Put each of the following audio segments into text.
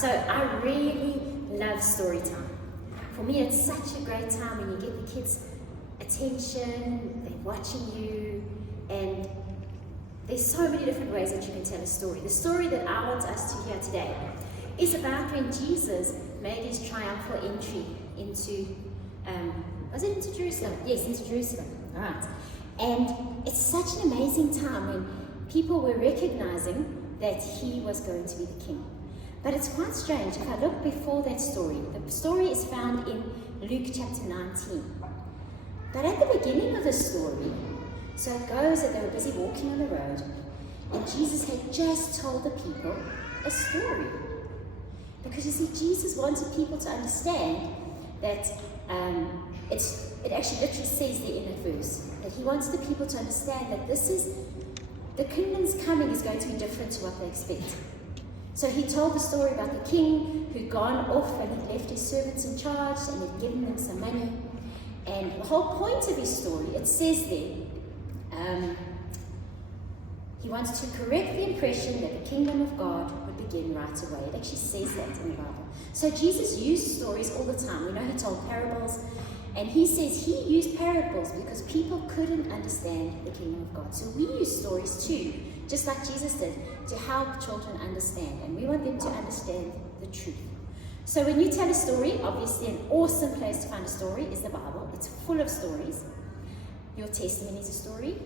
so I really love story time. For me, it's such a great time when you get the kids' attention, they're watching you, and there's so many different ways that you can tell a story. The story that I want us to hear today is about when Jesus made his triumphal entry into, was it into Jerusalem? Yes, into Jerusalem. All right. And it's such an amazing time when people were recognizing that he was going to be the king. But it's quite strange. If I look before that story, the story is found in Luke chapter 19. But at the beginning of the story, so it goes that they were busy walking on the road, and Jesus had just told the people a story. Because you see, Jesus wanted people to understand that it actually literally says there in that verse, that he wants the people to understand that the kingdom's coming is going to be different to what they expect. So he told the story about the king who'd gone off and he'd left his servants in charge and he'd given them some money. And the whole point of his story, it says there, he wants to correct the impression that the kingdom of God would begin right away. It actually says that in the Bible. So Jesus used stories all the time. We know he told parables, and he says he used parables because people couldn't understand the kingdom of God. So we use stories too, just like Jesus did, to help children understand, and we want them to understand the truth. So when you tell a story, obviously an awesome place to find a story is the Bible. It's full of stories. Your testimony is a story.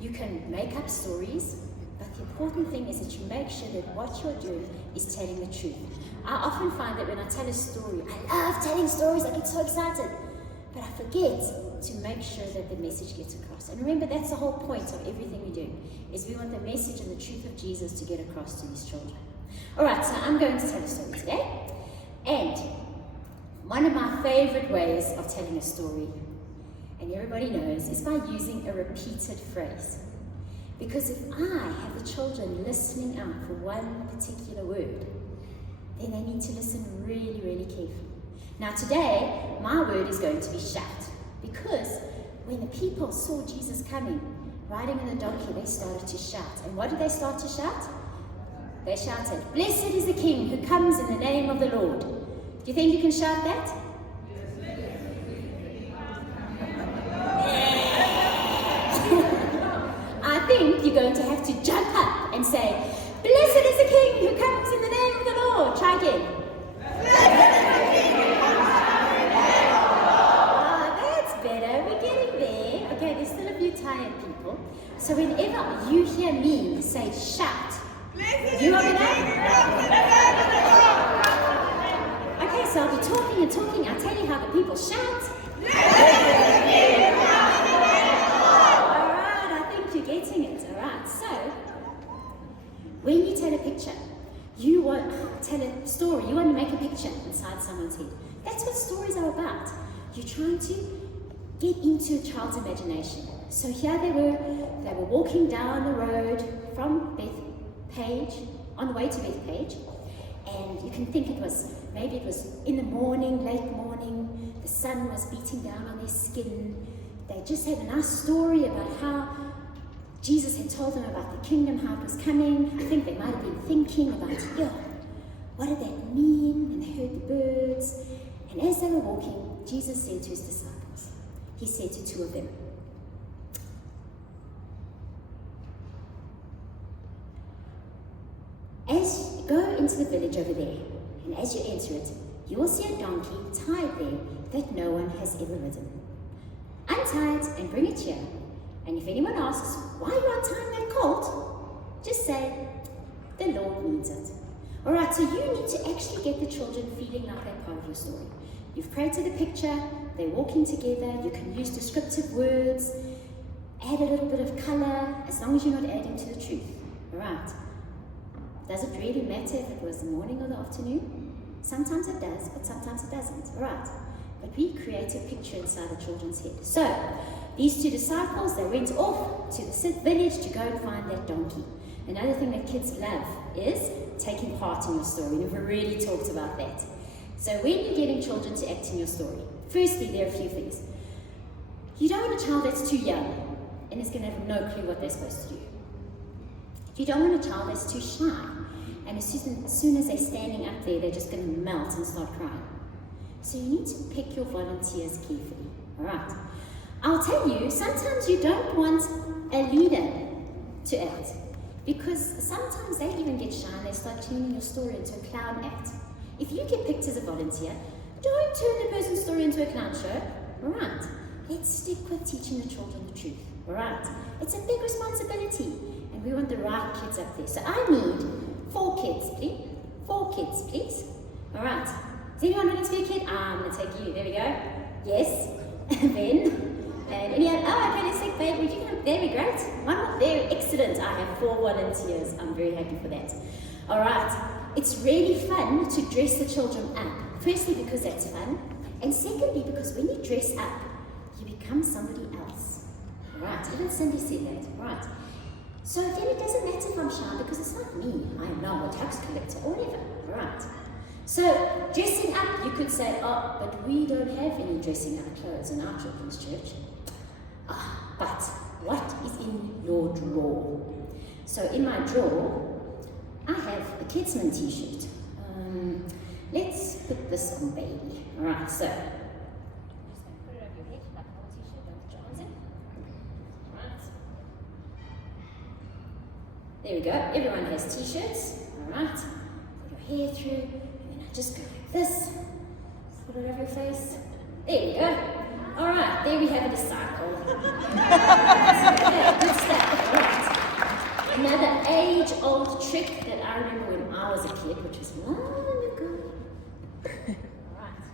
You can make up stories, but the important thing is that you make sure that what you're doing is telling the truth. I often find that when I tell a story, I love telling stories, I get so excited, but I forget to make sure that the message gets across. And remember, that's the whole point of everything we do, is we want the message and the truth of Jesus to get across to these children. All right, so I'm going to tell a story today. And one of my favorite ways of telling a story, and everybody knows, is by using a repeated phrase. Because if I have the children listening out for one particular word, then they need to listen really, really carefully. Now today, my word is going to be shout. Because when the people saw Jesus coming, riding on a donkey, they started to shout. And what did they start to shout? They shouted, "Blessed is the King who comes in the name of the Lord." Do you think you can shout that? I think you're going to have to jump up and say, "Blessed is the King who comes in the name of the Lord." Try again. That's better. We're getting there. Okay, there's still a few tired people. So whenever you hear me say shout, you are Okay, so I'll be talking and talking. I'll tell you how the people shout. Alright, I think you're getting it. Alright, so when you tell a picture, you want to tell a story, you want to make a picture inside someone's head. That's what stories are about. You're trying to get into a child's imagination. So here they were walking down the road from Bethpage, on the way to Bethpage, and you can think maybe it was in the morning, late morning, the sun was beating down on their skin. They just had a nice story about how Jesus had told them about the kingdom, how it was coming. I think they might have been thinking about, what did that mean? And they heard the birds. And as they were walking, Jesus said to his disciples, he said to two of them, "As you go into the village over there, and as you enter it, you will see a donkey tied there that no one has ever ridden. Untie it and bring it here. And if anyone asks why you are tying that colt, just say, the Lord needs it." All right, so you need to actually get the children feeling like they're part of your story. You've created a picture, they're walking together, you can use descriptive words, add a little bit of color, as long as you're not adding to the truth. All right. Does it really matter if it was the morning or the afternoon? Sometimes it does, but sometimes it doesn't. All right. But we create a picture inside the children's head. So, these two disciples, they went off to the village to go and find that donkey. Another thing that kids love is taking part in your story. We've already talked about that. So when you're getting children to act in your story, firstly, there are a few things. You don't want a child that's too young and is going to have no clue what they're supposed to do. You don't want a child that's too shy and as soon as they're standing up there, they're just going to melt and start crying. So you need to pick your volunteers carefully. All right. I'll tell you, sometimes you don't want a leader to act, because sometimes they even get shy and they start turning your story into a clown act. If you get picked as a volunteer, don't turn the person's story into a clown show. All right. Let's stick with teaching the children the truth. All right. It's a big responsibility, and we want the right kids up there. So I need 4 kids, please. 4 kids, please. All right. Is anyone willing to be a kid? I'm going to take you. There we go. Yes. Ben. And any other? Oh, okay, let's take babe. Would you come? There we go. Great. One more. There. Excellent. I have 4 volunteers. I'm very happy for that. All right. It's really fun to dress the children up. Firstly, because that's fun. And secondly, because when you dress up, you become somebody else. All right. Even Cindy said that. Right. So then it doesn't matter if I'm shy, because it's not me. I am now a tax collector or whatever. All right. So dressing up, you could say, oh, but we don't have any dressing up clothes in our children's church. But what is in your drawer? So in my drawer, I have a Kidsman t-shirt. Let's put this on baby. All right, so I'm just going to put it over your head like a whole t-shirt, don't put your arms in. All right. There we go. Everyone has t-shirts. All right. Put your hair through, and then I just go like this. Put it over your face. There you go. All right, there we have a disciple. Okay, good stuff. All right. Another age-old trick that I remember when I was a kid, which was long ago. All right.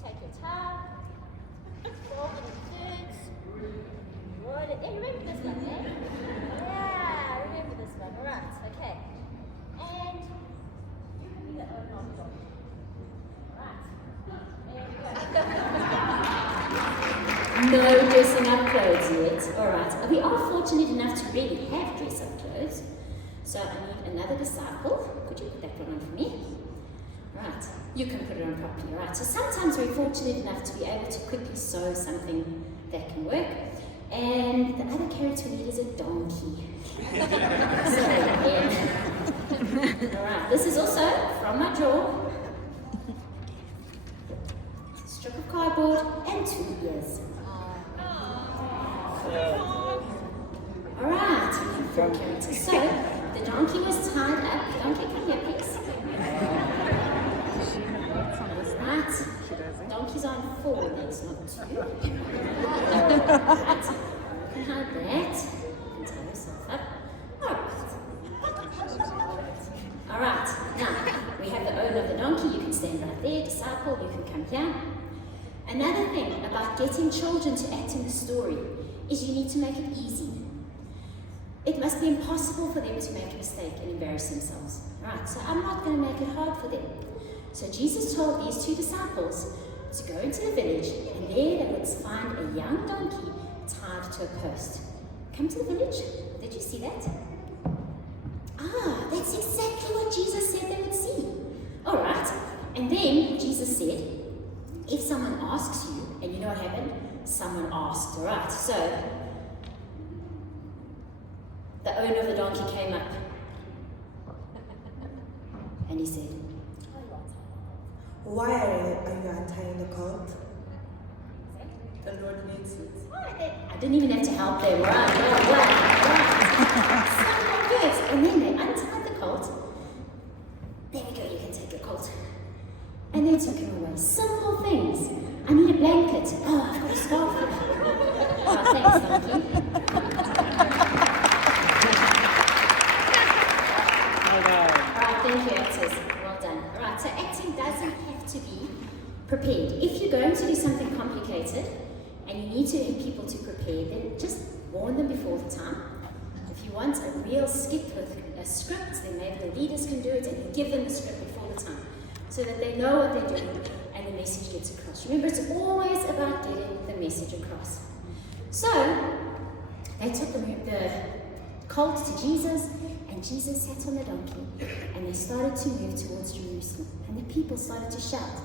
Take your towel, fold it in thirds, roll it. Hey, remember this one, eh? Yeah, remember this one. All right, okay. And you can be the owner of the dog. All right. There we go. No dressing up clothes yet. All right. We are fortunate enough to really have dress up clothes. So I need another disciple. Could you put that one on for me? Right. You can put it on properly. Right. So sometimes we're fortunate enough to be able to quickly sew something that can work. And the other character we need is a donkey. So again. All right. This is also from my drawer. Strip of cardboard and 2 ears. Alright, 4 characters. So, the donkey was tied up. Donkey, come here, please. Right. Donkey's on 4 legs, not 2. Right. You can hide that. You can tie yourself up. Alright, now, we have the owner of the donkey. You can stand right there. Disciple, you can come here. Another thing about getting children to act in the story is you need to make it easy. It must be impossible for them to make a mistake and embarrass themselves. Right, so I'm not going to make it hard for them. So Jesus told these 2 disciples to go into the village, and there they would find a young donkey tied to a post. Come to the village. Did you see that? That's exactly what Jesus said they would see. All right, and then Jesus said, if someone asks you, and you know what happened? Someone asked, all right? So, the owner of the donkey came up, and he said, why are you untying the colt? The Lord needs it. I didn't even have to help them, right? So good. And then they untied the colt. There we go, you can take your colt. And they took him away. Simple things. I need a blanket. Oh, I've got a scarf. Oh, thanks, donkey. Alright, thank you, actors. Well done. Alright, so acting doesn't have to be prepared. If you're going to do something complicated and you need to get people to prepare, then just warn them before the time. If you want a real skit with a script, then maybe the leaders can do it, and you give them the script before the time, so that they know what they're doing and the message gets across. Remember, it's always about getting the message across. So, they took the colt to Jesus, and Jesus sat on the donkey, and they started to move towards Jerusalem, and the people started to shout,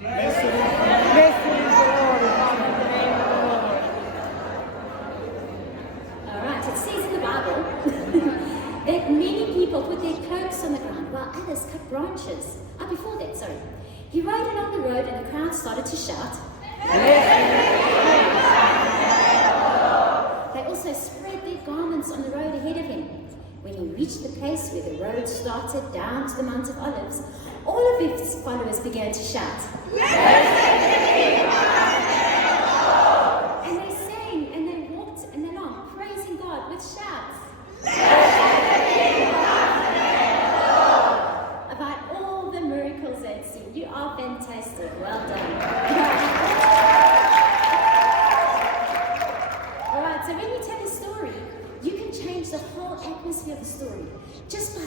"Blessed is the Lord." All right, it says in the Bible that many people put their cloaks on the ground while others cut branches. Before that, sorry. He rode along the road and the crowd started to shout. They also spread their garments on the road ahead of him. When he reached the place where the road started down to the Mount of Olives, all of his followers began to shout. And they sang and they walked along, praising God with shouts. About all the miracles they'd seen. You are fantastic. Well done. Alright, so when you tell a story, you can change the whole atmosphere of the story just by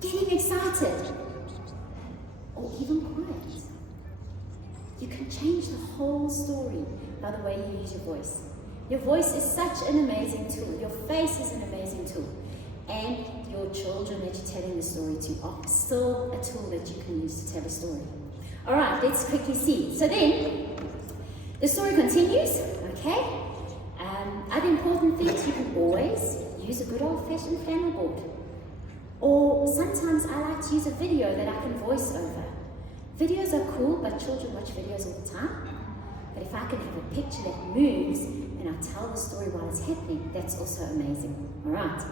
getting excited or even quiet. You can change the whole story by the way you use your voice. Your voice is such an amazing tool. Your face is an amazing tool. And your children that you're telling the story to are still a tool that you can use to tell a story. Alright, let's quickly see. So then, the story continues, okay? Other important things, you can always use a good old-fashioned flannel board. Or sometimes I like to use a video that I can voice over. Videos are cool, but children watch videos all the time. But if I can have a picture that moves and I tell the story while it's happening, that's also amazing. Alright.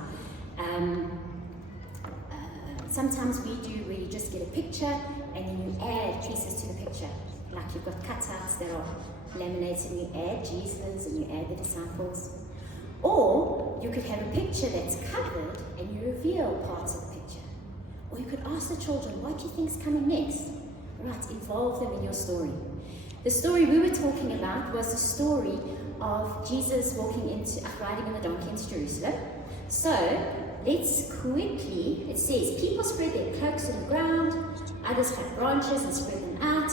Sometimes we do where you just get a picture and then you add pieces to the picture. Like you've got cutouts that are laminated and you add Jesus and you add the disciples. Or you could have a picture that's covered and you reveal parts of the picture. Or you could ask the children, what do you think is coming next? Right, involve them in your story. The story we were talking about was the story of Jesus riding on the donkey into Jerusalem. So, let's quickly, it says, people spread their cloaks on the ground, others cut branches and spread them out,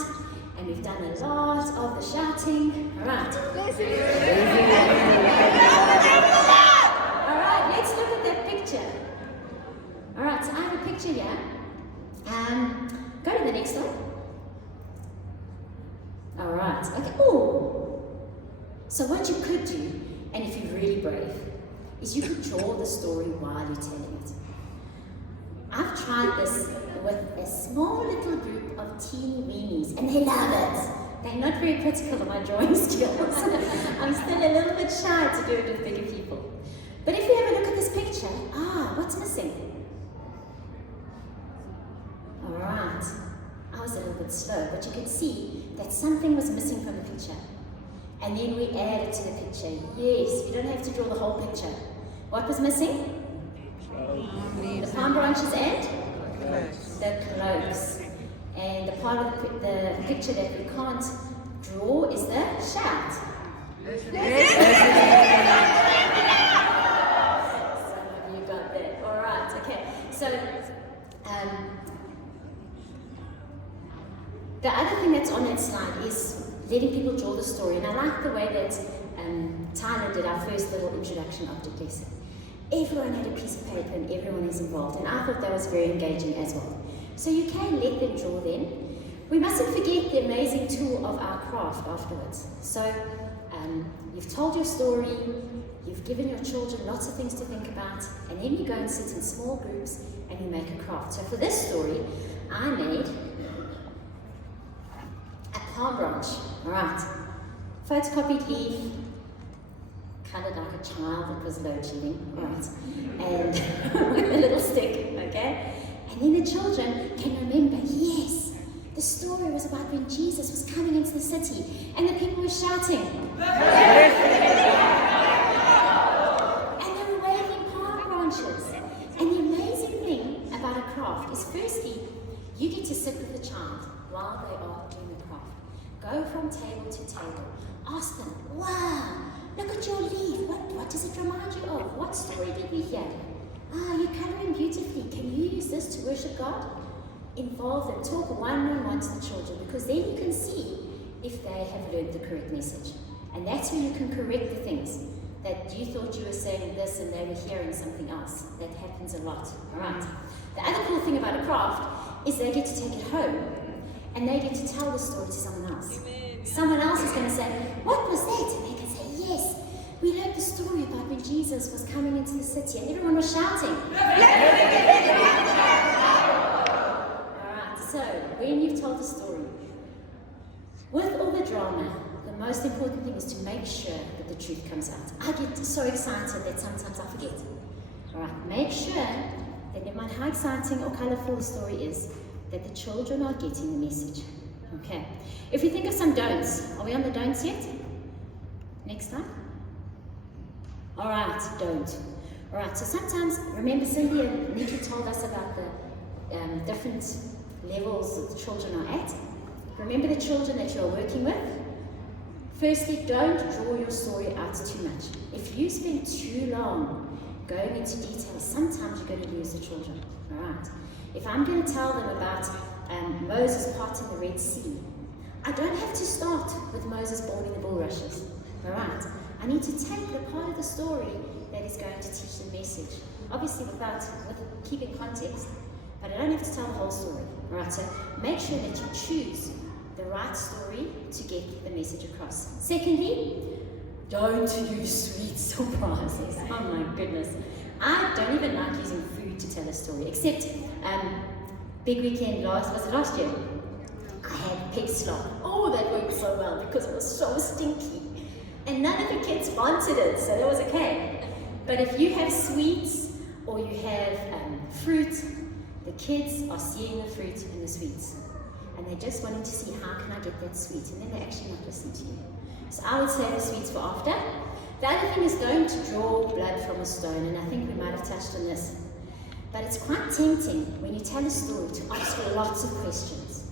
and we've done a lot of the shouting. Alright. Alright, let's look at that picture. Alright, so I have a picture here. Go to the next one. Alright, okay. Oh! So what you could do, and if you're really brave, is you could draw the story while you're telling it. I've tried this with a small little group of teeny weenies, and they love it. They're not very critical of my drawing skills. I'm still a little bit shy to do it with bigger people. But if we have a look at this picture, what's missing? Alright, I was a little bit slow, but you could see that something was missing from the picture. And then we added to the picture. Yes, you don't have to draw the whole picture. What was missing? The palm branches and? The cloaks. And the part of the picture that we can't draw is the shout. Some of you got that. Alright, okay. So, the other thing that's on that slide is letting people draw the story. And I like the way that Tyler did our first little introduction object lesson. Everyone had a piece of paper and everyone is involved. And I thought that was very engaging as well. So you can let them draw then. We mustn't forget the amazing tool of our craft afterwards. So you've told your story, you've given your children lots of things to think about, and then you go and sit in small groups and you make a craft. So for this story, I made a palm branch. Alright. Photocopied leaf, coloured like a child that was load shedding. Alright. And with a little stick, okay? And then the children can remember, yes, the story was about when Jesus was coming into the city and the people were shouting. And they were waving palm branches. And the amazing thing about a craft is firstly, you get to sit with the child while they are doing the craft. Go from table to table. Ask them, wow, look at your leaf. What does it remind you of? What story did we hear? You're colouring beautifully. Can you use this to worship God? Involve them. Talk one-on-one to the children, because then you can see if they have learned the correct message. And that's where you can correct the things that you thought you were saying this and they were hearing something else. That happens a lot. Alright. The other cool thing about a craft is they get to take it home and they get to tell the story to someone else. Amen. Someone else is going to say, what was that? And they can say, yes, we heard the story about when Jesus was coming into the city and everyone was shouting. drama, the most important thing is to make sure that the truth comes out. I get so excited that sometimes I forget. All right, make sure that no matter how exciting or colourful the story is, that the children are getting the message. Okay, if we think of some don'ts, are we on the don'ts yet? Next slide. All right, don't. All right, so sometimes, remember Cindy and Nikki told us about the different levels that the children are at. Remember the children that you're working with? Firstly, don't draw your story out too much. If you spend too long going into details, sometimes you're going to lose the children. All right. If I'm going to tell them about Moses parting the Red Sea, I don't have to start with Moses boarding the bulrushes. All right. I need to take the part of the story that is going to teach the message. Obviously with keeping context, but I don't have to tell the whole story. All right. So make sure that you choose the right story to get the message across. Secondly, don't use sweet surprises. Oh my goodness. I don't even like using food to tell a story, except big weekend was it last year? I had pig slop. Oh, that worked so well because it was so stinky. And none of the kids wanted it, so that was okay. But if you have sweets or you have fruit, the kids are seeing the fruit and the sweets. And they're just wanting to see, how can I get that sweet? And then they're actually not listening to you. So I would say the sweets for after. The other thing is, don't draw blood from a stone, and I think we might have touched on this. But it's quite tempting when you tell a story to ask lots of questions.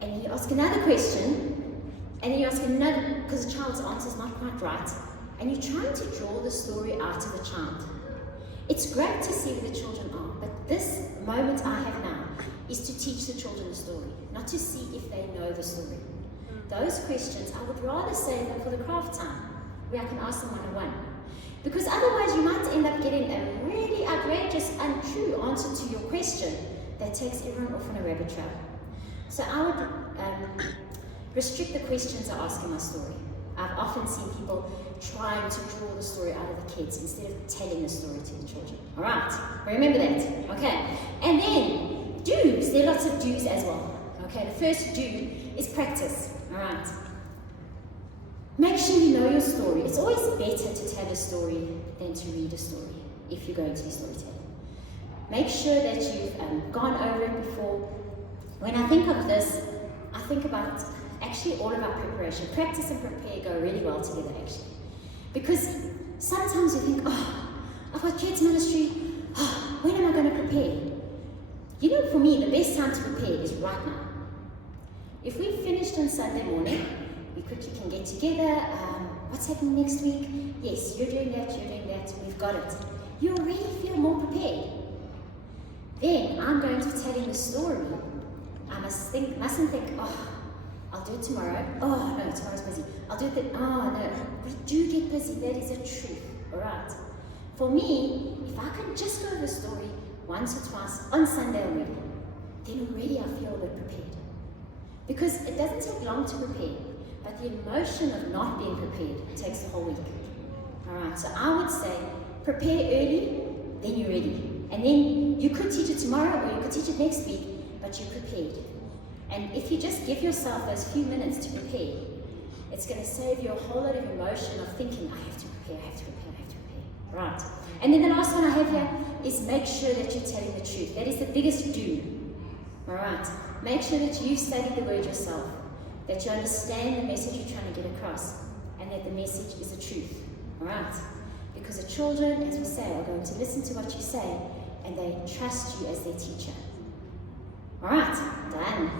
And you ask another question, and then you ask another, because the child's answer is not quite right, and you're trying to draw the story out of the child. It's great to see where the children are, but this moment I have now is to teach the children the story, not to see if they know the story. Those questions, I would rather save them for the craft time, where I can ask them one-on-one. Because otherwise you might end up getting a really outrageous, untrue answer to your question that takes everyone off on a rabbit trail. So I would restrict the questions I ask in my story. I've often seen people trying to draw the story out of the kids instead of telling the story to the children. All right, remember that. Okay, and then do's. There are lots of do's as well. Okay, the first do is practice. All right. Make sure you know your story. It's always better to tell a story than to read a story if you're going to be storytelling. Make sure that you've gone over it before. When I think of this, I think about actually all of our preparation. Practice and prepare go really well together actually. Because sometimes you think, oh, I've got kids ministry, oh, when am I going to prepare? You know, for me, the best time to prepare is right now. If we finished on Sunday morning, we quickly can get together. What's happening next week? Yes, you're doing that, we've got it. You already feel more prepared. Then I'm going to be telling the story. I mustn't think, oh, I'll do it tomorrow. Oh no, tomorrow's busy. I'll do it then. Oh no, we do get busy. That is a truth. All right. For me, if I can just go over the story once or twice on Sunday already, then already I feel a bit prepared. Because it doesn't take long to prepare, but the emotion of not being prepared takes the whole week. All right. So I would say, prepare early, then you're ready. And then you could teach it tomorrow or you could teach it next week, but you're prepared. And if you just give yourself those few minutes to prepare, it's going to save you a whole lot of emotion of thinking, I have to prepare. Right. And then the last one I have here is make sure that you're telling the truth. That is the biggest do. All right. Make sure that you've studied the word yourself, that you understand the message you're trying to get across, and that the message is the truth. All right. Because the children, as we say, are going to listen to what you say, and they trust you as their teacher. All right. Done.